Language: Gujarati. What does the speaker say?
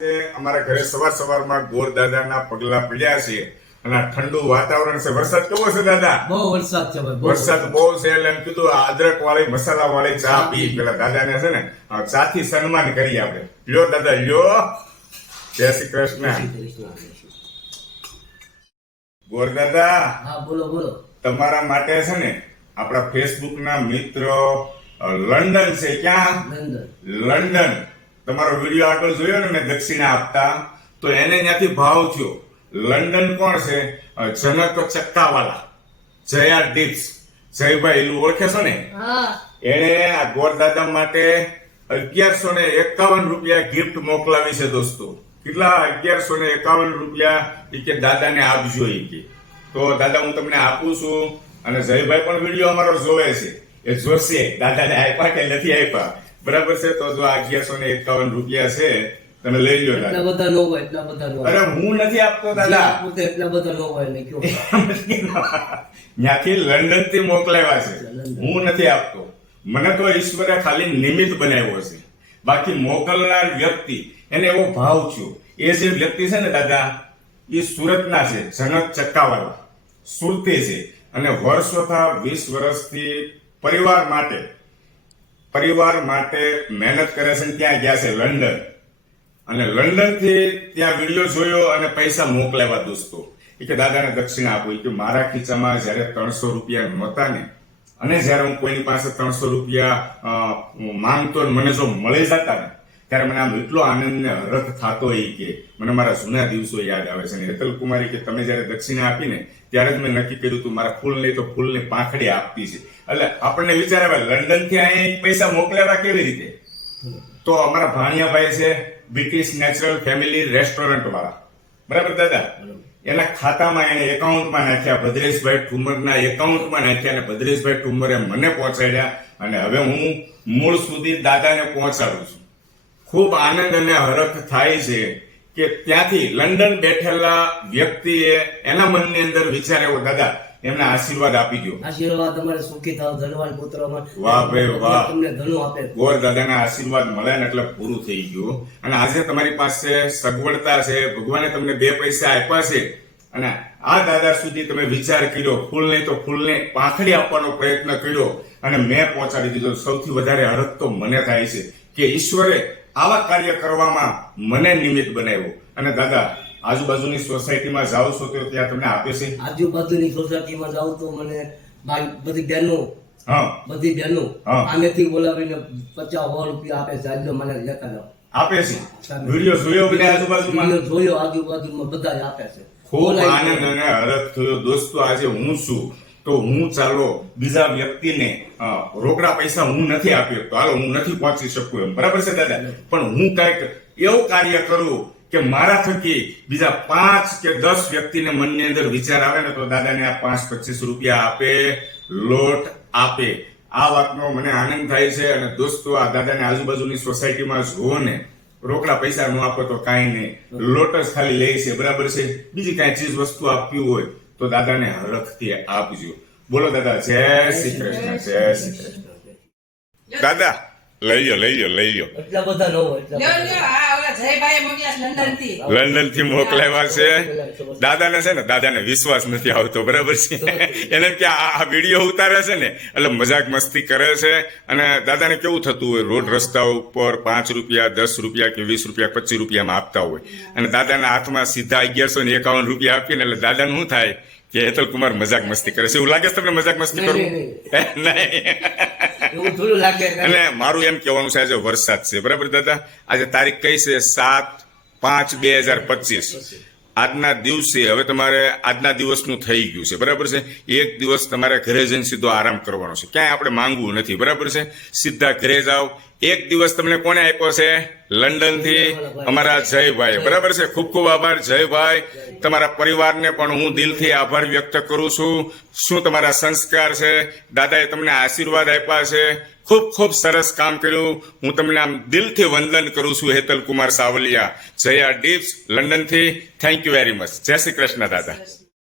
અમારા ઘરે સવારમાં ગોર દાદાના પગલા પડ્યા છે અને આ ઠંડુ વાતાવરણ છે. વરસાદ કેવો છે દાદા? બહુ વરસાદ છે ભાઈ, વરસાદ બહુ છે. એટલે એમ કીધું આ અદરક વાળી મસાલા વાળી ચા પી. પેલા દાદાને છે ને ચા થી સન્માન કરીએ આપણે. લ્યો દાદા લ્યો. જય શ્રી કૃષ્ણ. ગોર દાદા, હા બોલો બોલો. તમારા માટે છે ને આપણા ફેસબુક ના મિત્રો લંડન છે. ક્યાં? લંડન. તમારો વિડીયો આટલો જોયો ને મેં દક્ષિણા આપતા, તો એને ત્યાંથી ભાવ થયો. લંડન કોણ છે? જનક ચક્કાવાલા, જયા ડિપ્સ. જયભાઈ એલું ઓળખે છો ને? એને આ ગોરદાદા માટે 1151 રૂપિયા ગિફ્ટ મોકલાવી છે દોસ્તો. કેટલા? 1151 રૂપિયા એ કે દાદાને આપજો એ કે. તો દાદા હું તમને આપું છું. અને જયભાઈ પણ વિડીયો અમારો જોવે છે, એ જોશે દાદાને આપ્યા કે નથી આપ્યા. બરાબર છે? તો જો 1151 રૂપિયા છે, તમે લઈ લો. એટલા બધા નો હોય, એટલા બધા નો હોય. અરે હું નથી આપતો દાદા, પોતે એટલા બધા નો હોય ને કયો. ત્યાંથી લંડન થી મોકલાવ્યા છે, હું નથી આપતો. મને તો ઈશ્વરે ખાલી નિમિત્ત બનાવ્યો છે, બાકી મોકલનાર વ્યક્તિ એને એવો ભાવ થયો. એ જે વ્યક્તિ છે ને દાદા, એ સુરતના છે, જનક ચક્કાવાળા સુરતી છે. અને વર્ષોથી 20 વર્ષથી પરિવાર માટે મહેનત કરે છે. ત્યાં ગયા છે લંડન, અને લંડન થી ત્યાં વિડીયો જોયો અને પૈસા મોકલાવ્યા દોસ્તો. એ કે દાદાને દક્ષિણા આપો. કે મારા ખીચામાં જયારે 300 રૂપિયા નહોતા ને, અને જયારે હું કોઈની પાસે 300 રૂપિયા માંગતો મને જો મળી જતા ને, ત્યારે મને આમ એટલો આનંદ ને હરખ થતો. એ કે મને મારા જૂના દિવસો યાદ આવે છે. હેતલ કુમારી કે તમે જયારે દક્ષિણા આપીને ત્યારે જ મેં નક્કી કર્યું હતું મારા ફૂલ નહીં તો ફૂલની પાંખડી આપતી છે. એટલે આપણને વિચાર આવે લંડન થી અહીં પૈસા મોકલાવ્યા કેવી રીતે? તો અમારા ભાણિયાભાઈ છે, બ્રિટિશ નેચરલ ફેમિલી રેસ્ટોરન્ટ વાળા. બરાબર દાદા? એના ખાતામાં એને એકાઉન્ટમાં નાખ્યા, ભદ્રેશભાઈ ઠુમરના એકાઉન્ટમાં નાખ્યા, અને ભદ્રેશભાઈ ઠુમરે મને પહોંચાડ્યા. અને હવે હું મૂળ સુધી દાદાને પહોંચાડું છું. ખૂબ આનંદ અને હરખ થાય છે કે ત્યાંથી લંડન બેઠેલા વ્યક્તિએ એના મનની અંદર વિચાર એવો, દાદા એમને આશીર્વાદ આપી દો. આશીર્વાદ તમારે સુખી થાવ, ધનવાન પુત્રમાં. વાહ ભાઈ વાહ. તમને ધનો આપે. ગોર દાદાના આશીર્વાદ મળે ને એટલે પૂરું થઈ ગયું. અને આજે તમારી પાસે સગવડતા છે, ભગવાને તમને 2 પૈસા આપ્યા છે, અને આ દાદા સુધી તમે વિચાર કર્યો, ફૂલ નહીં તો ફૂલને પાંખડી આપવાનો પ્રયત્ન કર્યો, અને મેં પહોંચાડી દીધો. સૌથી વધારે હરખ તો મને થાય છે કે ઈશ્વરે આવા કાર્ય કરવામાં મને નિમિત્ત બનાવ્યો. અને દાદા આજુબાજુની સોસાયટીમાં જાઓ છો તો ત્યાં તમને આપે છે? આજુબાજુની સોસાયટીમાં જાઉં તો મને બધી બહેનો, હા બધી બહેનો આમેથી બોલાવીને 50-100 રૂપિયા આપે છે. આજે મને લેતા જાઓ આપે છે. વિડીયો જોયો બધા આજુબાજુમાં? જોયો, આજુબાજુમાં બધા જ આપે છે. ખૂબ આનંદ અને હરખ થયો દોસ્તો. આજે હું છું તો હું ચાલો બીજા વ્યક્તિને રોકડા પૈસા હું નથી આપ્યો તો હાલો હું નથી પહોંચી શકું એમ. બરાબર છે દાદા? પણ હું કઈક એવું કાર્ય કરું કે મારા થકી બીજા 5 કે 10 વ્યક્તિને મનની અંદર વિચાર આવે ને, તો દાદાને આ 5-25 રૂપિયા આપે, લોટ આપે. આ વાતનો મને આનંદ થાય છે. અને દોસ્તો આ દાદાને આજુબાજુની સોસાયટીમાં જુઓ ને, રોકડા પૈસા નો આપો તો કાંઈ નહીં, લોટ જ ખાલી લે છે. બરાબર છે? બીજી કાંઈ ચીજ વસ્તુ આપવી હોય તો દાદાને હરખથી આપજો. બોલો દાદા જય શ્રી કૃષ્ણ. જય શ્રી કૃષ્ણ. દાદા લઈ લો એટલા બધા નો હોય. લંડન થી મોકલાવ્યા છે. દાદાને છે ને, દાદાને વિશ્વાસ નથી આવતો. બરાબર છે? એને કે આ વિડીયો ઉતારે છે ને એટલે મજાક મસ્તી કરે છે. અને દાદાને કેવું થતું હોય, રોડ રસ્તા ઉપર 5 રૂપિયા, 10 રૂપિયા કે 20 રૂપિયા, 25 રૂપિયામાં આપતા હોય, અને દાદાના હાથમાં સીધા 1151 રૂપિયા આપીને એટલે દાદાને શું થાય કે હેતલ કુમાર મજાક મસ્તી કરે છે. એવું લાગે છે તમને મજાક મસ્તી કરું? નહીં. અને મારું એમ કહેવાનું છે, આજે વરસાદ છે. બરાબર દાદા? આજે તારીખ કઈ છે? 7/5/2025. આજના દિવસે હવે તમારે આજના દિવસનું થઈ ગયું છે. બરાબર છે? એક દિવસ તમારે ઘરે જઈને સીધો આરામ કરવાનો છે. ક્યાંય આપણે માંગવું નથી. બરાબર છે? સીધા ઘરે જાઓ. એક દિવસ તમને કોને આપ્યો છે? લંડન થી અમારા જયભાઈ. બરાબર છે? ખૂબ ખૂબ આભાર જયભાઈ. તમારા પરિવારને પણ હું દિલથી આભાર વ્યક્ત કરું છું. શું તમારા સંસ્કાર છે, દાદાએ તમને આશીર્વાદ આપ્યા છે. ખૂબ ખૂબ સરસ કામ કર્યું. હું તમને આમ દિલથી વંદન કરું છું હેતલ કુમાર સાવલિયા, જયા ડિપ્સ લંડન થી. Thank you very much. જય શ્રી કૃષ્ણ દાદા.